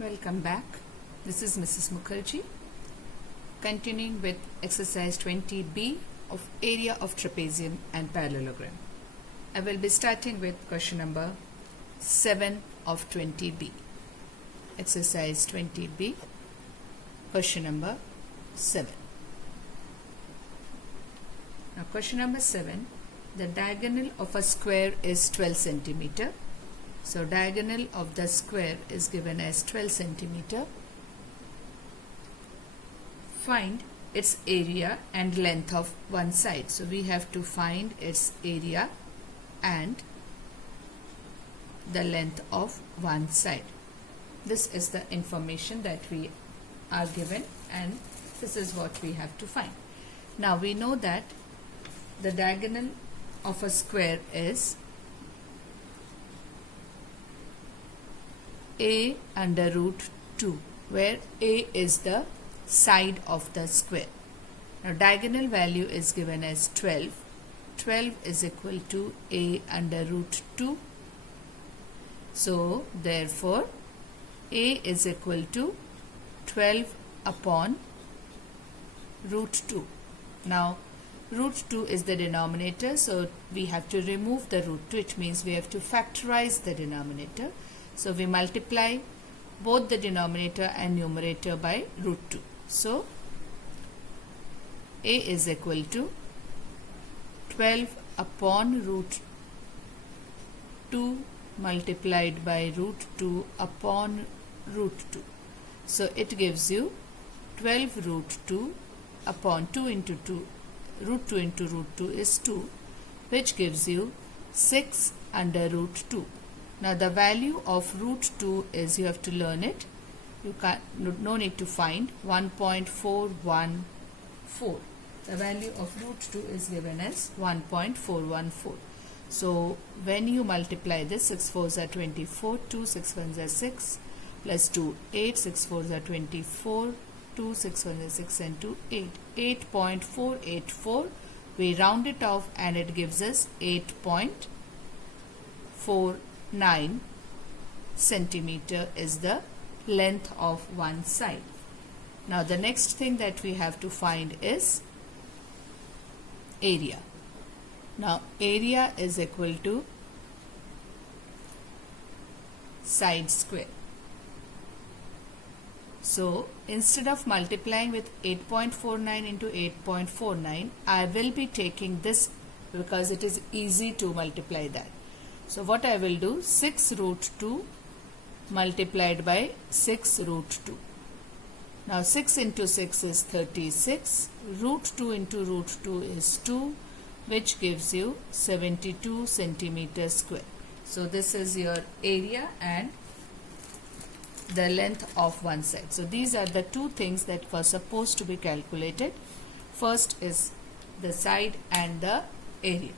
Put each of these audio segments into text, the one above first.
Welcome back. This is Mrs. Mukherjee. Continuing with exercise 20B of area of trapezium and parallelogram. I will be starting with question number 7 of 20B. Exercise 20B, question number 7. Now question number 7, the diagonal of a square is 12 centimeter. So diagonal of the square is given as 12 centimeter. Find its area and length of one side. So we have to find its area and the length of one side. This is the information that we are given and this is what we have to find. Now we know that the diagonal of a square is a under root 2, where a is the side of the square. Now diagonal value is given as 12. 12 is equal to a under root 2. So therefore a is equal to 12 upon root 2. Now root 2 is the denominator, so we have to remove the root 2. It means we have to factorize the denominator. So we multiply both the denominator and numerator by root 2. So a is equal to 12 upon root 2 multiplied by root 2 upon root 2. So it gives you 12 root 2 upon 2 into 2. Root 2 into root 2 is 2, which gives you 6 under root 2. Now the value of root 2 is, you have to learn it. You can't, no need to find, 1.414. The value of root 2 is given as 1.414. So when you multiply this, 6 4s are 24, 2 6 1s are 6, plus 2 8, 6 4s are 24, 2 6 1s are 6 and 2 8. 8.484. We round it off and it gives us 8.49 centimeter is the length of one side. Now the next thing that we have to find is area. Now area is equal to side square. So instead of multiplying with 8.49 into 8.49, I will be taking this because it is easy to multiply that. So what I will do, 6 root 2 multiplied by 6 root 2. Now 6 into 6 is 36. Root 2 into root 2 is 2, which gives you 72 centimeters square. So this is your area and the length of one side. So these are the two things that were supposed to be calculated. First is the side and the area.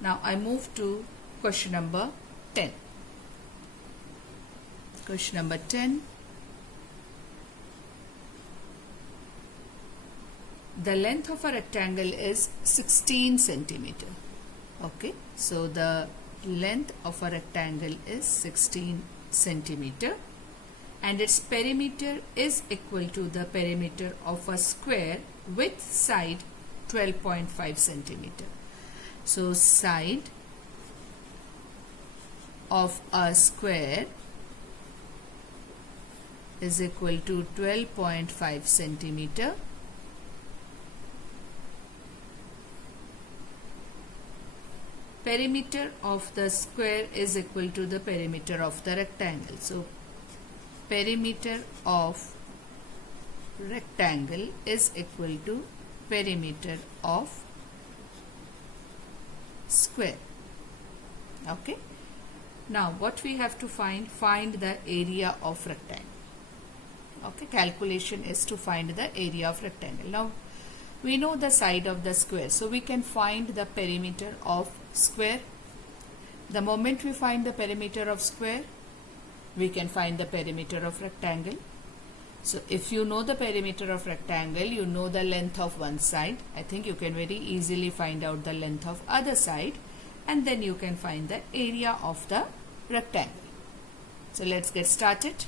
Now I move to question number 10. Question number 10. The length of a rectangle is 16 centimeter. Okay, so the length of a rectangle is 16 centimeter and its perimeter is equal to the perimeter of a square with side 12.5 centimeter. So side of a square is equal to 12.5 centimeter. Perimeter of the square is equal to the perimeter of the rectangle. So perimeter of rectangle is equal to perimeter of square. Okay. Now what we have to find the area of rectangle. Okay, calculation is to find the area of rectangle. Now we know the side of the square, so we can find the perimeter of square. The moment we find the perimeter of square, we can find the perimeter of rectangle. So if you know the perimeter of rectangle, you know the length of one side. I think you can very easily find out the length of other side, and then you can find the area of the rectangle. So let's get started.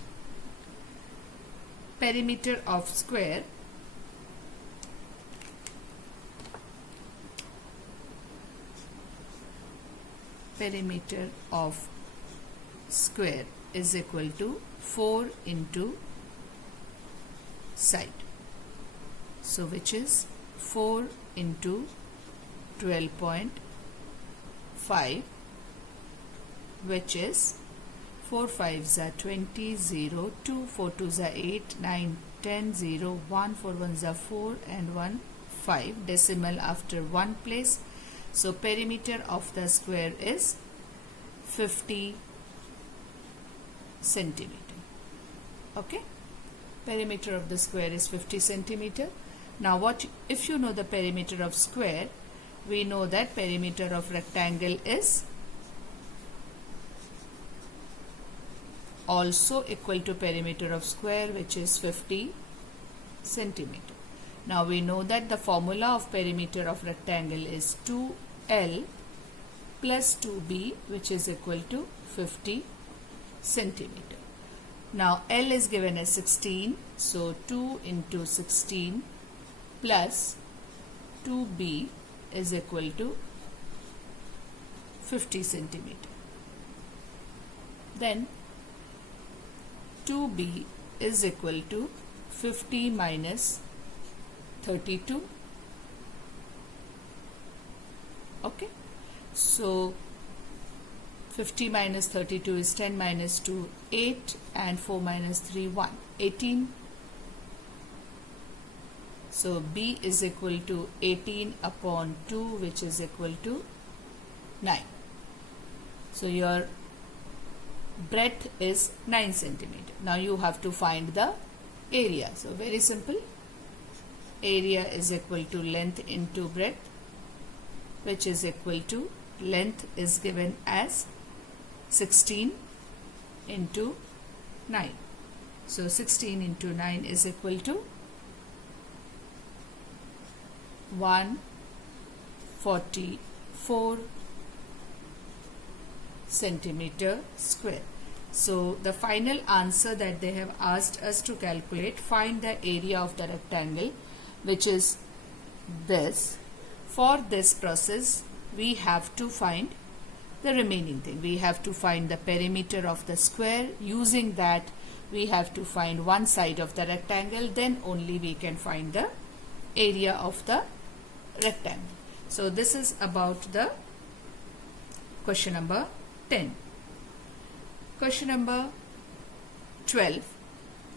perimeter of square is equal to 4 into side. So which is 4 into 12.5, which is 4 5s are 20, 0, 2, 4 2s are 8, 9, 10, 0, 1, 4 1s are 4 and 1, 5. Decimal after one place. So perimeter of the square is 50 centimeter. Okay, perimeter of the square is 50 centimeter. Now what if you know the perimeter of square? We know that perimeter of rectangle is also equal to perimeter of square, which is 50 centimeter. Now we know that the formula of perimeter of rectangle is 2L plus 2B, which is equal to 50 centimeter. Now L is given as 16, so 2 into 16 plus 2B is equal to 50 centimeter. Then 2B is equal to 50 minus 32. Okay, so 50 minus 32 is 10 minus 2, 8, and 4 minus 3, 1, 18. So B is equal to 18 upon 2, which is equal to 9. So your breadth is 9 centimeter. Now you have to find the area. So very simple. Area is equal to length into breadth, which is equal to length is given as 16 into 9. So 16 into 9 is equal to 144 centimeter square. So the final answer that they have asked us to calculate, find the area of the rectangle, which is this. For this process we have to find the remaining thing. We have to find the perimeter of the square. Using that we have to find one side of the rectangle, then only we can find the area of the rectangle. So this is about the question number 10. Question number 12.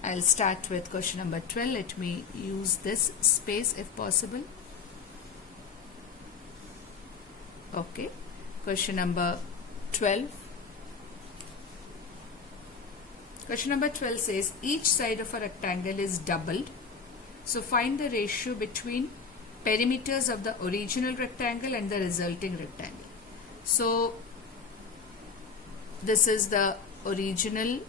I'll start with question number 12. Let me use this space if possible. Okay. Question number 12. Question number 12 says each side of a rectangle is doubled. So find the ratio between perimeters of the original rectangle and the resulting rectangle. So this is the original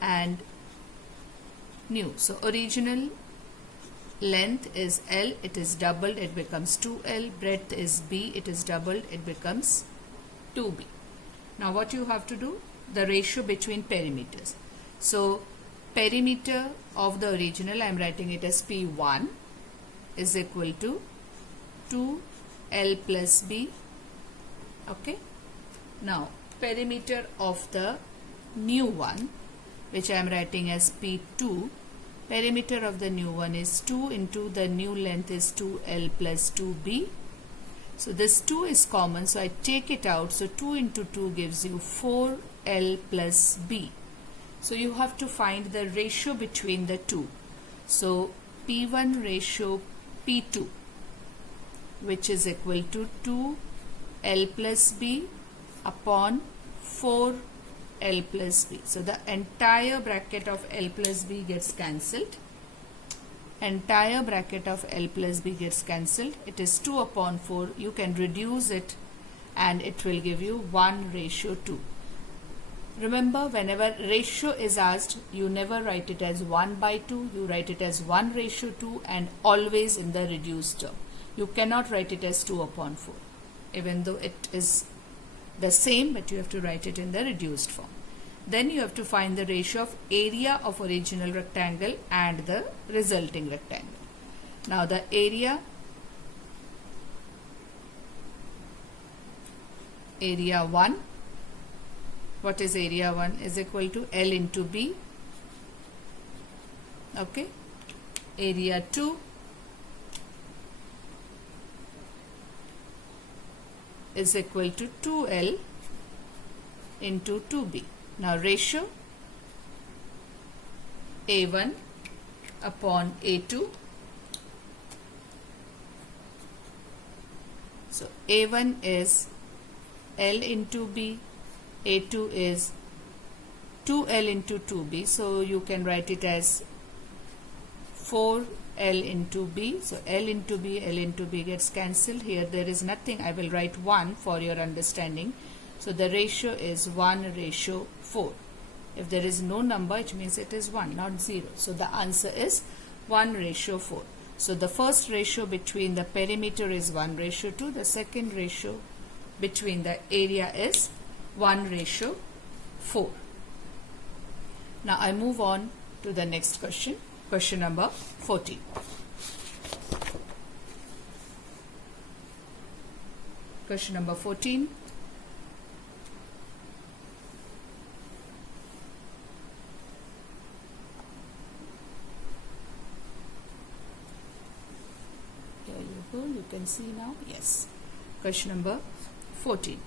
and new. So original length is L, it is doubled, it becomes 2L. Breadth is B, it is doubled, it becomes 2B. Now what you have to do? The ratio between perimeters. So perimeter of the original, I am writing it as P1, is equal to 2L plus B. Okay. Now perimeter of the new one, which I am writing as P2, perimeter of the new one is 2 into the new length is 2L plus 2B. So this 2 is common, so I take it out. So 2 into 2 gives you 4L plus B. So you have to find the ratio between the two. So P1 ratio P2, which is equal to 2L plus B upon 4L plus B. So the entire bracket of L plus B gets cancelled. Entire bracket of L plus B gets cancelled. It is 2 upon 4. You can reduce it and it will give you 1 ratio 2. Remember, whenever ratio is asked, you never write it as 1 by 2. You write it as 1 ratio 2 and always in the reduced term. You cannot write it as 2 upon 4. Even though it is the same, but you have to write it in the reduced form. Then you have to find the ratio of area of original rectangle and the resulting rectangle. Now the area 1, what is area 1, is equal to L into B. Okay. Area 2 is equal to 2L into 2B. Now ratio A1 upon A2. So A1 is L into B, A2 is 2L into 2B. So you can write it as 4L into B. So L into B gets cancelled. Here there is nothing. I will write 1 for your understanding. So the ratio is 1:4. If there is no number, it means it is 1, not 0. So the answer is 1:4. So the first ratio between the perimeter is 1:2. The second ratio between the area is 1:4. Now I move on to the next question. Question number 14. Question number 14. Here you go, you can see now. Yes. Question number 14.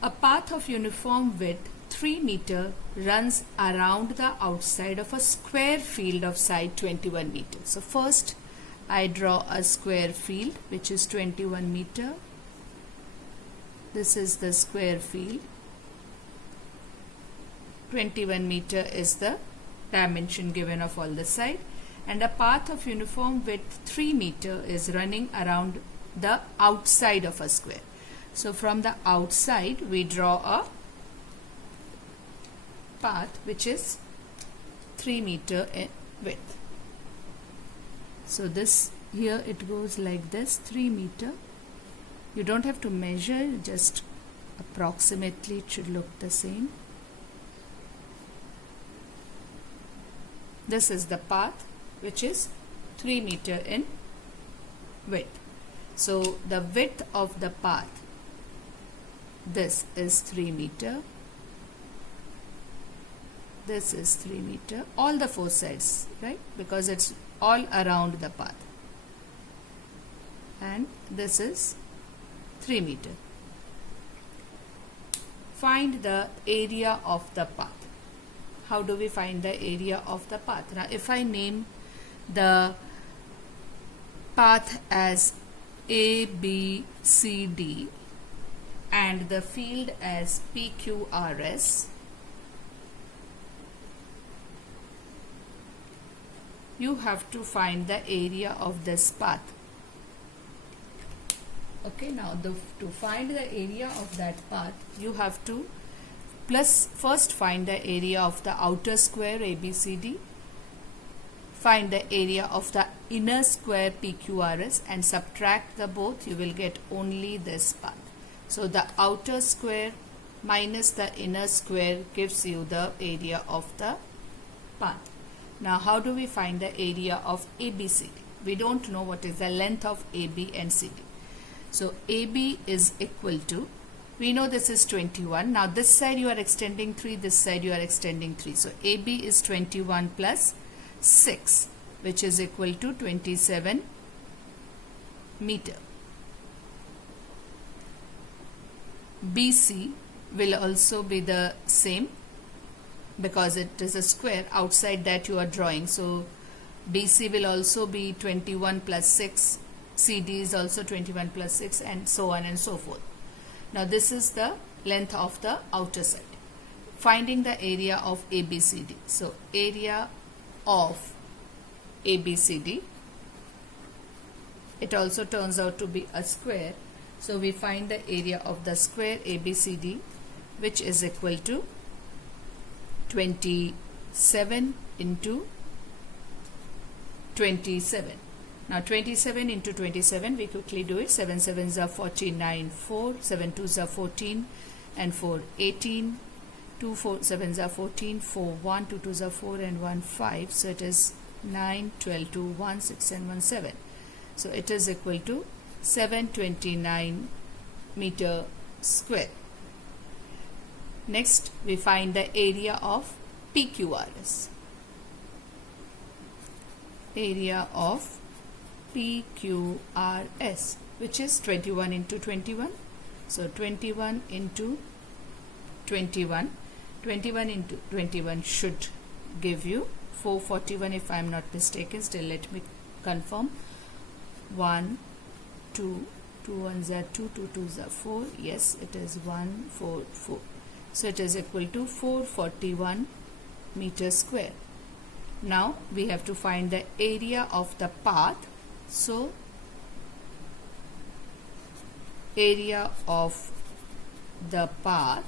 A path of uniform width 3 meter runs around the outside of a square field of side 21 meter. So first I draw a square field which is 21 meter. This is the square field. 21 meter is the dimension given of all the side, and a path of uniform width 3 meter is running around the outside of a square. So from the outside we draw a path which is 3 meter in width. So this here it goes like this, 3 meter. You don't have to measure, just approximately it should look the same. This is the path which is 3 meter in width. So the width of the path, this is 3 meter. This is 3 meter, all the 4 sides, right? Because it's all around the path. And this is 3 meter. Find the area of the path. How do we find the area of the path? Now, if I name the path as A, B, C, D and the field as P, Q, R, S, you have to find the area of this path. Okay, now to find the area of that path, you have to first find the area of the outer square ABCD, find the area of the inner square PQRS and subtract the both, you will get only this path. So the outer square minus the inner square gives you the area of the path. Now how do we find the area of ABCD? We don't know what is the length of AB and CD. So AB is equal to, we know this is 21. Now this side you are extending 3, this side you are extending 3. So AB is 21 plus 6, which is equal to 27 meter. BC will also be the same because it is a square outside that you are drawing. So BC will also be 21 plus 6. CD is also 21 plus 6 and so on and so forth. Now this is the length of the outer side. Finding the area of ABCD. So area of ABCD, it also turns out to be a square. So we find the area of the square ABCD, which is equal to 27 into 27. Now 27 into 27, we quickly do it. 7 7s are 49, 4, 7 2s are 14 and 4 18. 2 4 7s are 14, 4 1, 2 2s are 4 and 1 5, so it is 9, 12, 2 1 6 and 1 7. So it is equal to 729 meter square. Next we find the area of PQRS. Area of PQRS, which is 21 into 21. So 21 into 21. 21 into 21 should give you 441 if I am not mistaken. Still let me confirm. 1, 2, 2 1s are 2, 2 2s are 4. Yes, it is 1, 4, 4. So it is equal to 441 meter square. Now we have to find the area of the path. So area of the path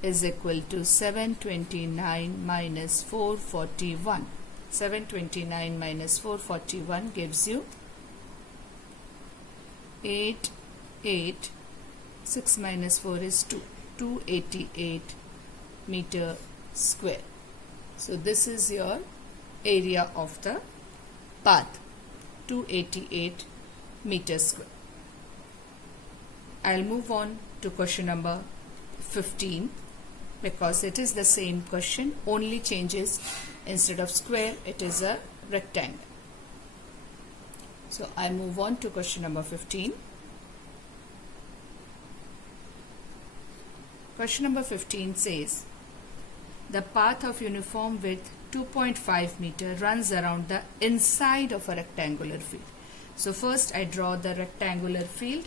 is equal to 729 minus 441. 729 minus 441 gives you 8, 6 minus 4 is 2, 288 meter square. So this is your area of the path, 288 meter square. I'll move on to question number 15 because it is the same question, only changes instead of square it is a rectangle. So I move on to question number 15. Question number 15 says the path of uniform width 2.5 meter runs around the inside of a rectangular field. So first I draw the rectangular field,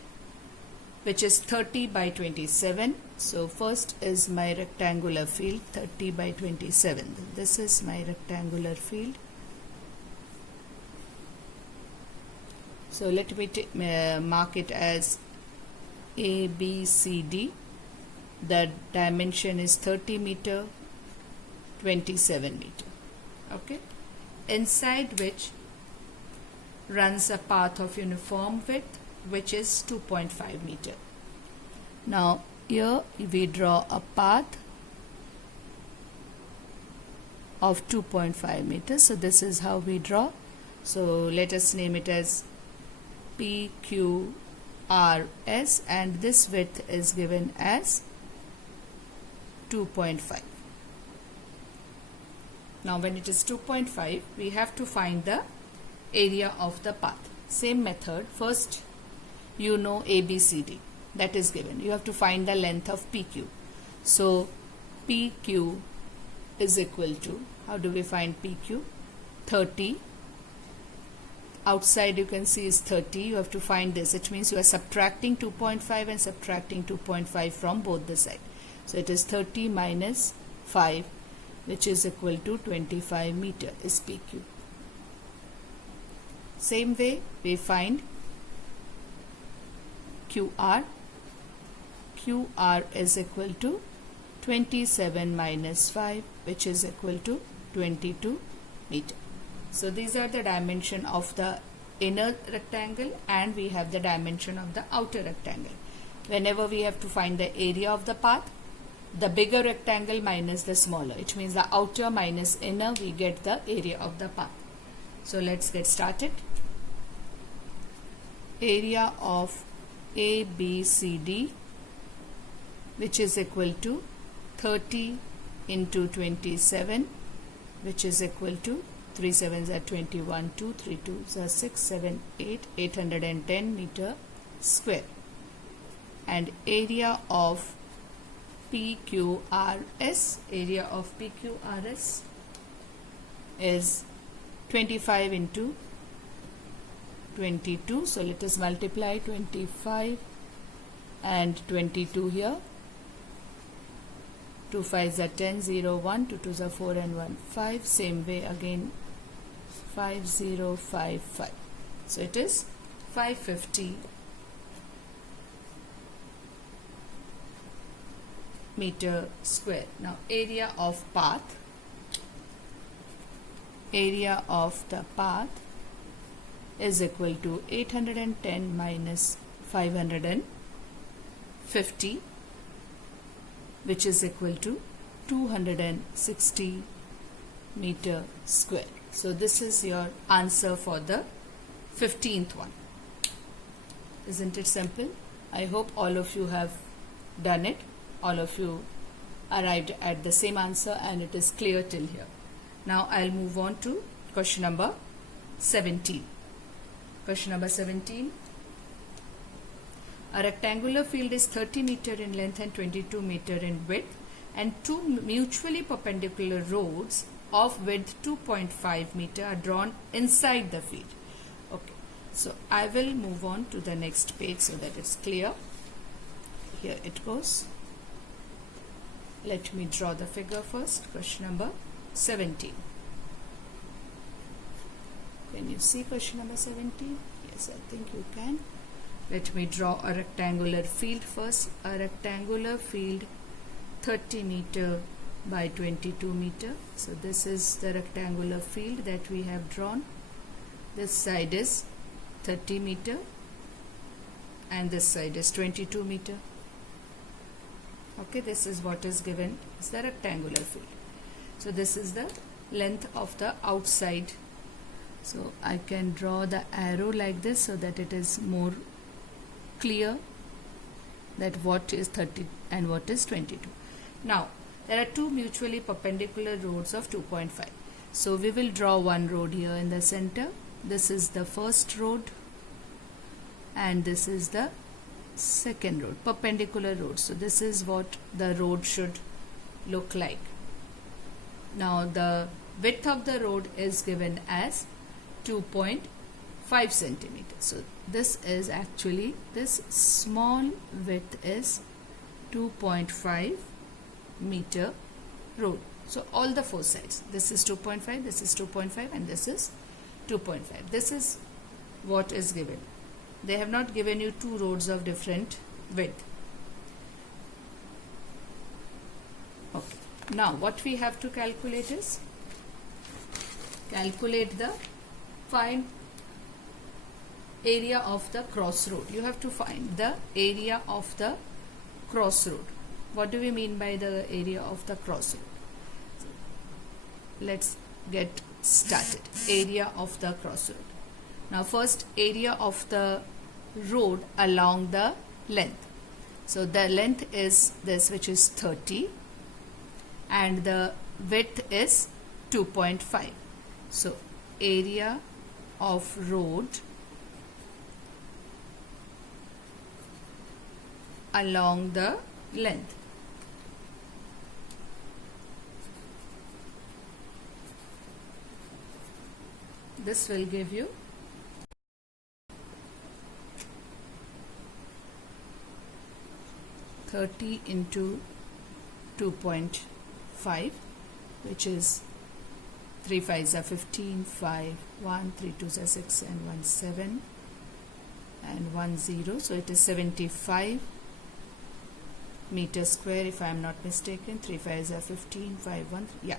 which is 30 by 27. So first is my rectangular field, 30 by 27. This is my rectangular field. So let me mark it as A, B, C, D. The dimension is 30 meter, 27 meter. Okay. Inside which runs a path of uniform width, which is 2.5 meter. Now here we draw a path of 2.5 meters. So this is how we draw. So let us name it as PQRS, and this width is given as 2.5. Now when it is 2.5, we have to find the area of the path. Same method. First you know ABCD, that is given. You have to find the length of PQ. So PQ is equal to, how do we find PQ? 30. Outside you can see is 30. You have to find this. It means you are subtracting 2.5 and subtracting 2.5 from both the sides. So it is 30 minus 5, which is equal to 25 meter is PQ. Same way we find QR. QR is equal to 27 minus 5, which is equal to 22 meter. So these are the dimension of the inner rectangle, and we have the dimension of the outer rectangle. Whenever we have to find the area of the path, the bigger rectangle minus the smaller. It means the outer minus inner, we get the area of the path. So let's get started. Area of ABCD, which is equal to 30 into 27, which is equal to 3 7s are 21, 2 3 2s are 6 7 8, 810 meter square. And area of PQRS, area of PQRS is 25 into 22. So let us multiply 25 and 22 here. 2 5s are 10, 0 1, 2 2s are 4 and 1 5. Same way again 5 0 5 5. So it is 550 meter square. Now area of path, area of the path is equal to 810 minus 550. which is equal to 260 meter square. So this is your answer for the 15th one. Isn't it simple? I hope all of you have done it. All of you arrived at the same answer and it is clear till here. Now I'll move on to question number 17. Question number 17. A rectangular field is 30 meter in length and 22 meter in width, and two mutually perpendicular roads of width 2.5 meter are drawn inside the field. Okay, so I will move on to the next page so that it's clear. Here it goes. Let me draw the figure first. Question number 17. Can you see question number 17? Yes, I think you can. Let me draw a rectangular field first. A rectangular field 30 meter by 22 meter. So this is the rectangular field that we have drawn. This side is 30 meter and this side is 22 meter. Okay, this is what is given as the rectangular field. So this is the length of the outside. So I can draw the arrow like this so that it is more clear that what is 30 and what is 22. Now there are two mutually perpendicular roads of 2.5. So we will draw one road here in the center. This is the first road and this is the second road, perpendicular road. So this is what the road should look like. Now the width of the road is given as 2.5 centimeters. So this is actually, this small width is 2.5 meter road. So all the four sides, this is 2.5, this is 2.5 and this is 2.5. This is what is given. They have not given you two roads of different width. Okay. Now what we have to calculate is, calculate the, find area of the crossroad. You have to find the area of the crossroad. What do we mean by the area of the crossroad? So, let's get started. Area of the crossroad. Now first, area of the road along the length. So the length is this, which is 30 and the width is 2.5. So area of road along the length. This will give you 30 into 2.5, which is 3 5s are 15, 5, 1, 3 2s are 6 and 1 7 and 1 0. So it is 75 meter square if I am not mistaken. 3 5s are 15, 5 1, yeah.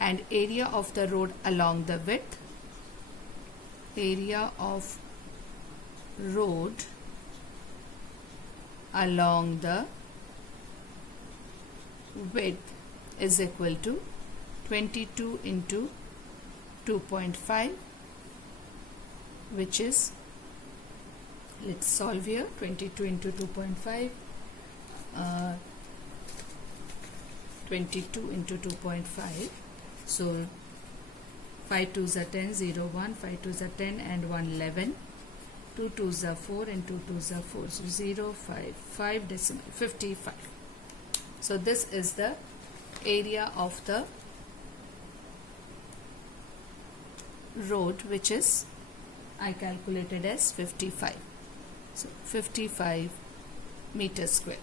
And area of the road along the width, area of road along the width is equal to 22 into 2.5, which is, let's solve here, 22 into 2.5, 22 into 2.5, so 5 2s are 10, 0 1, 5 2s are 10 and 1 11, 2 2s are 4 and 2 2s are 4, so 0 5 5 decimal 55. So this is the area of the road, which is I calculated as 55. So 55 meters square.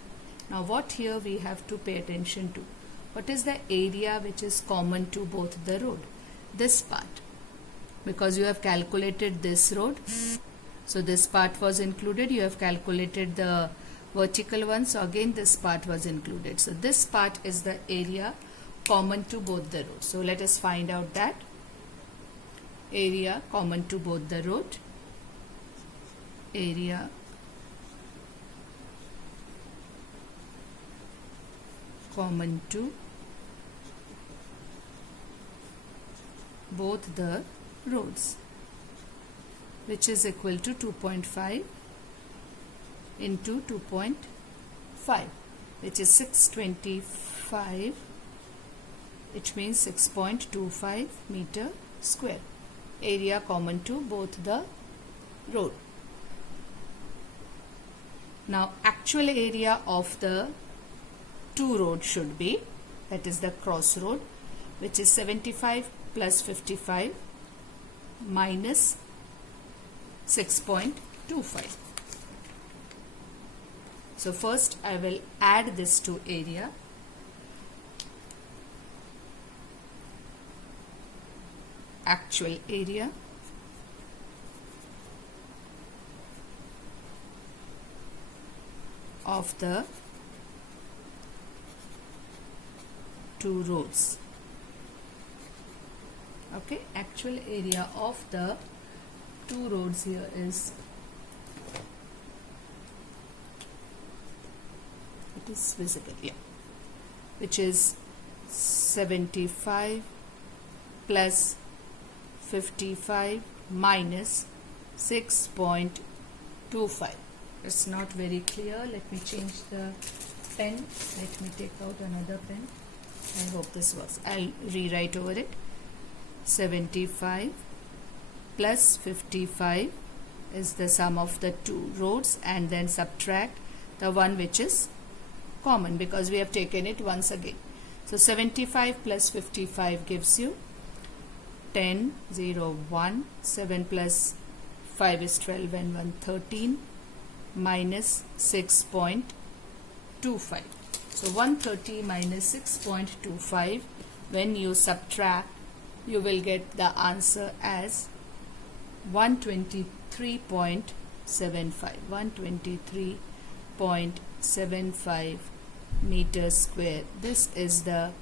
Now what here we have to pay attention to, what is the area which is common to both the road? This part, because you have calculated this road, so this part was included. You have calculated the vertical one, so again this part was included. So this part is the area common to both the roads. So let us find out that area common to both the road. Area common to both the roads, which is equal to 2.5 into 2.5, which is 625. It means 6.25 meter square. Area common to both the road. Now actual area of the two roads should be, that is the crossroad, which is 75 plus 55 minus 6.25. So first I will add this to area. Actual area of the two roads. Okay, actual area of the two roads here is, it is visible, yeah, which is 75 plus 55 minus 6.25. It's not very clear. Let me change the pen. Let me take out another pen. I hope this works. I'll rewrite over it. 75 plus 55 is the sum of the two roads, and then subtract the one which is common because we have taken it once again. So 75 plus 55 gives you 10, 0, 1, 7 plus 5 is 12 and 1, 13 minus 6.25. So 130 minus 6.25, when you subtract, you will get the answer as 123.75. 123.75 meters square. This is the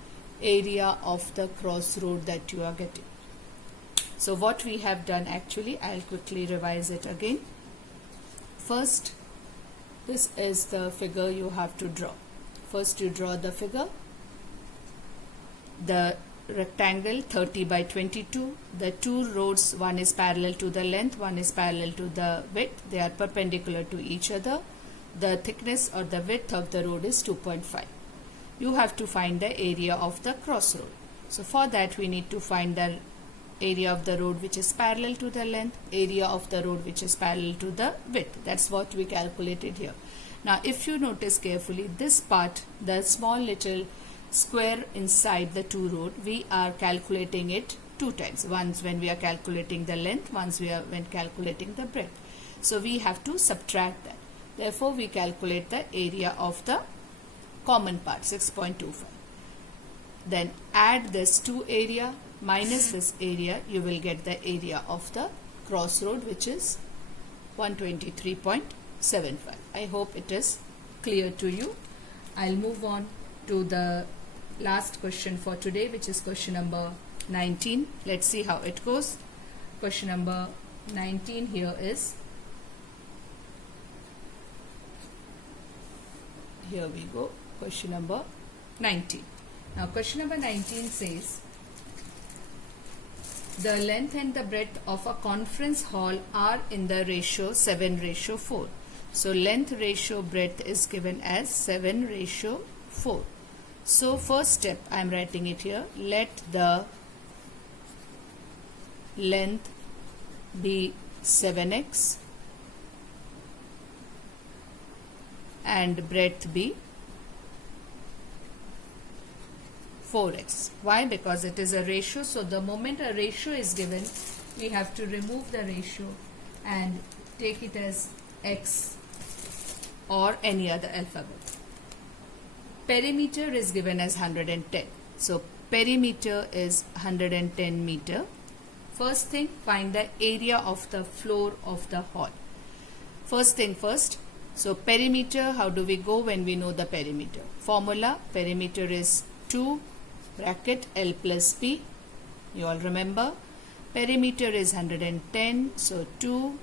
area of the crossroad that you are getting. So what we have done, actually, I'll quickly revise it again. First, this is the figure you have to draw. First you draw the figure, the rectangle 30 by 22, the two roads, one is parallel to the length, one is parallel to the width, they are perpendicular to each other. The thickness or the width of the road is 2.5. You have to find the area of the crossroad. So for that we need to find the area of the road which is parallel to the length, area of the road which is parallel to the width. That's what we calculated here. Now if you notice carefully, this part, the small little square inside the two road, we are calculating it two times. Once when we are calculating the length, once we are when calculating the breadth. So we have to subtract that. Therefore we calculate the area of the common part, 6.25. Then add this to area minus this area, you will get the area of the crossroad, which is 123.75. I hope it is clear to you. I'll move on to the last question for today, which is question number 19. Let's see how it goes. Question number 19 here is, here we go, question number 19. Now question number 19 says, the length and the breadth of a conference hall are in the ratio 7:4. So length ratio breadth is given as 7:4. So first step, I am writing it here. Let the length be 7x and breadth be 4x. Why? Because it is a ratio. So the moment a ratio is given, we have to remove the ratio and take it as x or any other alphabet. Perimeter is given as 110. So perimeter is 110 meter. First thing, find the area of the floor of the hall. First thing first. So perimeter, how do we go when we know the perimeter? Formula, perimeter is 2 bracket L plus P. You all remember. Perimeter is 110. So 2,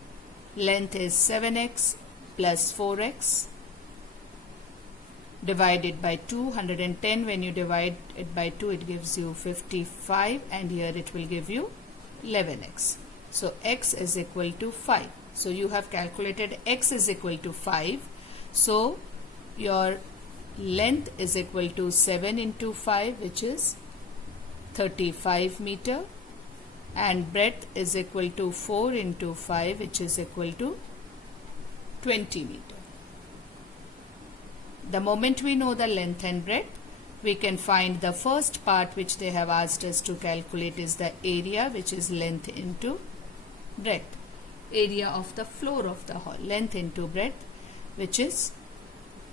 length is 7x plus 4x divided by 2. 110 when you divide it by 2, it gives you 55, and here it will give you 11x. So x is equal to 5. So you have calculated x is equal to 5. So your length is equal to 7 into 5, which is 35 meter, and breadth is equal to 4 into 5, which is equal to 20 meter. The moment we know the length and breadth, we can find the first part which they have asked us to calculate is the area, which is length into breadth. Area of the floor of the hall, length into breadth, which is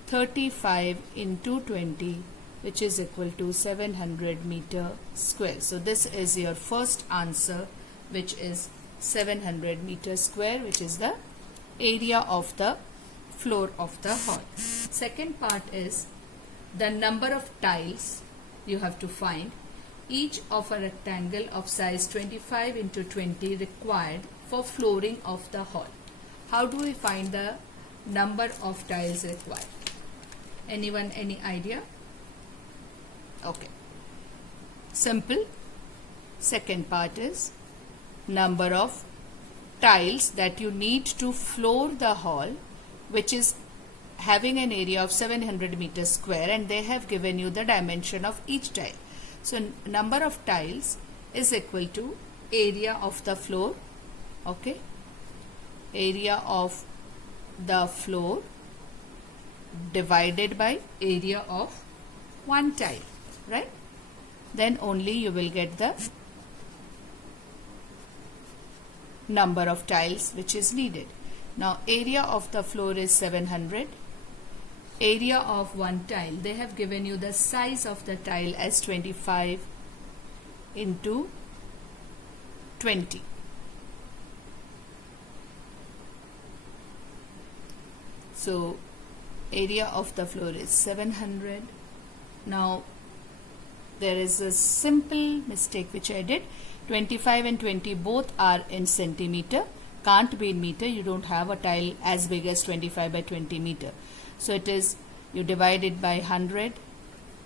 35 into 20, which is equal to 700 meter square. So this is your first answer, which is 700 meter square, which is the area of the floor of the hall. Second part is the number of tiles you have to find. Each of a rectangle of size 25 into 20 required for flooring of the hall. How do we find the number of tiles required? Anyone, any idea? Okay. Simple. Second part is number of tiles that you need to floor the hall, which is having an area of 700 meters square, and they have given you the dimension of each tile. So number of tiles is equal to area of the floor. Okay, area of the floor divided by area of one tile, right? Then only you will get the number of tiles which is needed. Now area of the floor is 700. Area of one tile, they have given you the size of the tile as 25 into 20. So area of the floor is 700. Now there is a simple mistake which I did. 25 and 20 both are in centimeter, can't be in meter. You don't have a tile as big as 25 by 20 meter. So it is, you divide it by 100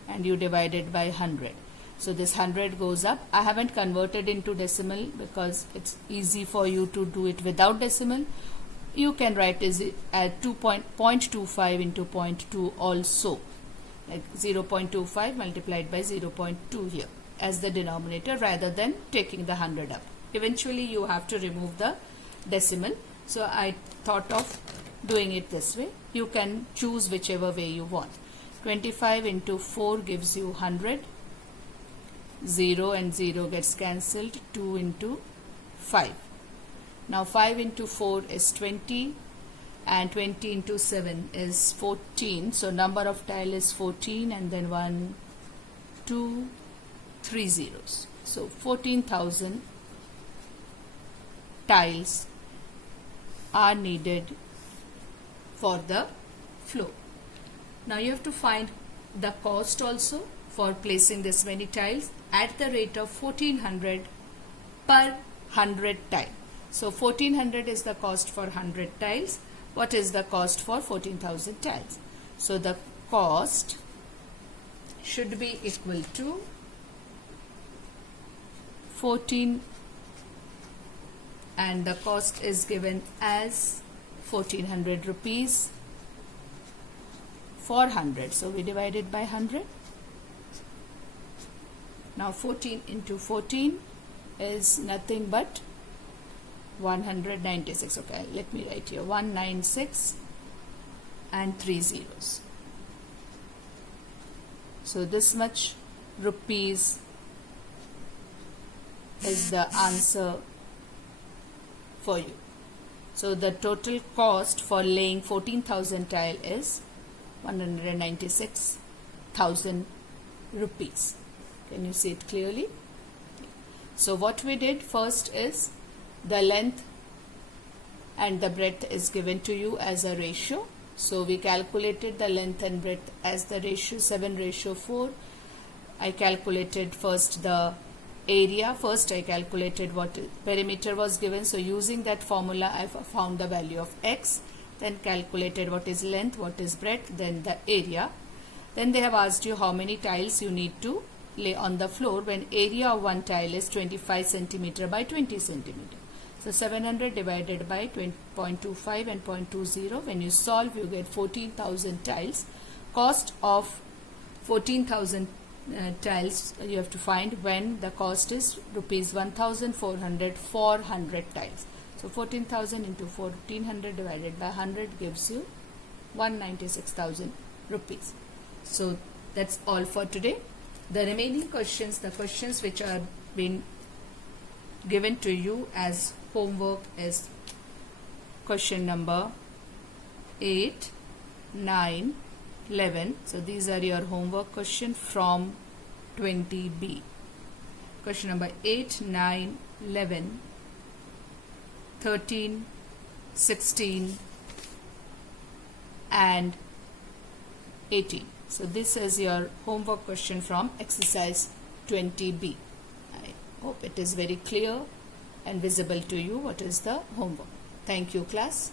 and you divide it by 100. So this 100 goes up. I haven't converted into decimal because it's easy for you to do it without decimal. You can write is at 0.25 into 0.2 also, like 0.25 multiplied by 0.2 here as the denominator rather than taking the 100 up. Eventually you have to remove the decimal. So I thought of doing it this way. You can choose whichever way you want. 25 into 4 gives you 100. 0 and 0 gets cancelled. 2 into 5. Now 5 into 4 is 20 and 20 into 7 is 14. So number of tile is 14 and then 1, 2, 3 zeros. So 14,000 tiles are needed for the floor. Now you have to find the cost also for placing this many tiles at the rate of 1400 per 100 tile. So 1400 is the cost for 100 tiles. What is the cost for 14,000 tiles? So the cost should be equal to 14, and the cost is given as 1400 rupees for 100. So we divide it by 100. Now 14 into 14 is nothing but 196. Okay, let me write here 196 and 3 zeros. So this much rupees is the answer for you. So the total cost for laying 14,000 tile is 196,000 rupees. Can you see it clearly? So what we did first is the length and the breadth is given to you as a ratio. So we calculated the length and breadth as the ratio 7:4. I calculated first the area. First I calculated what perimeter was given. So using that formula I found the value of x. Then calculated what is length, what is breadth, then the area. Then they have asked you how many tiles you need to lay on the floor when area of one tile is 25 centimeter by 20 centimeter. So 700 divided by 0.25 and 0.20. When you solve, you get 14,000 tiles. Cost of 14,000 tiles you have to find when the cost is rupees 1,400 for 100 tiles. So 14,000 into 1,400 divided by 100 gives you 196,000 rupees. So that's all for today. The remaining questions, the questions which are been given to you as homework is question number 8, 9, 11. So these are your homework question from 20B. Question number 8, 9, 11, 13, 16 and 18. So this is your homework question from exercise 20B. I hope it is very clear and visible to you what is the homework. Thank you, class.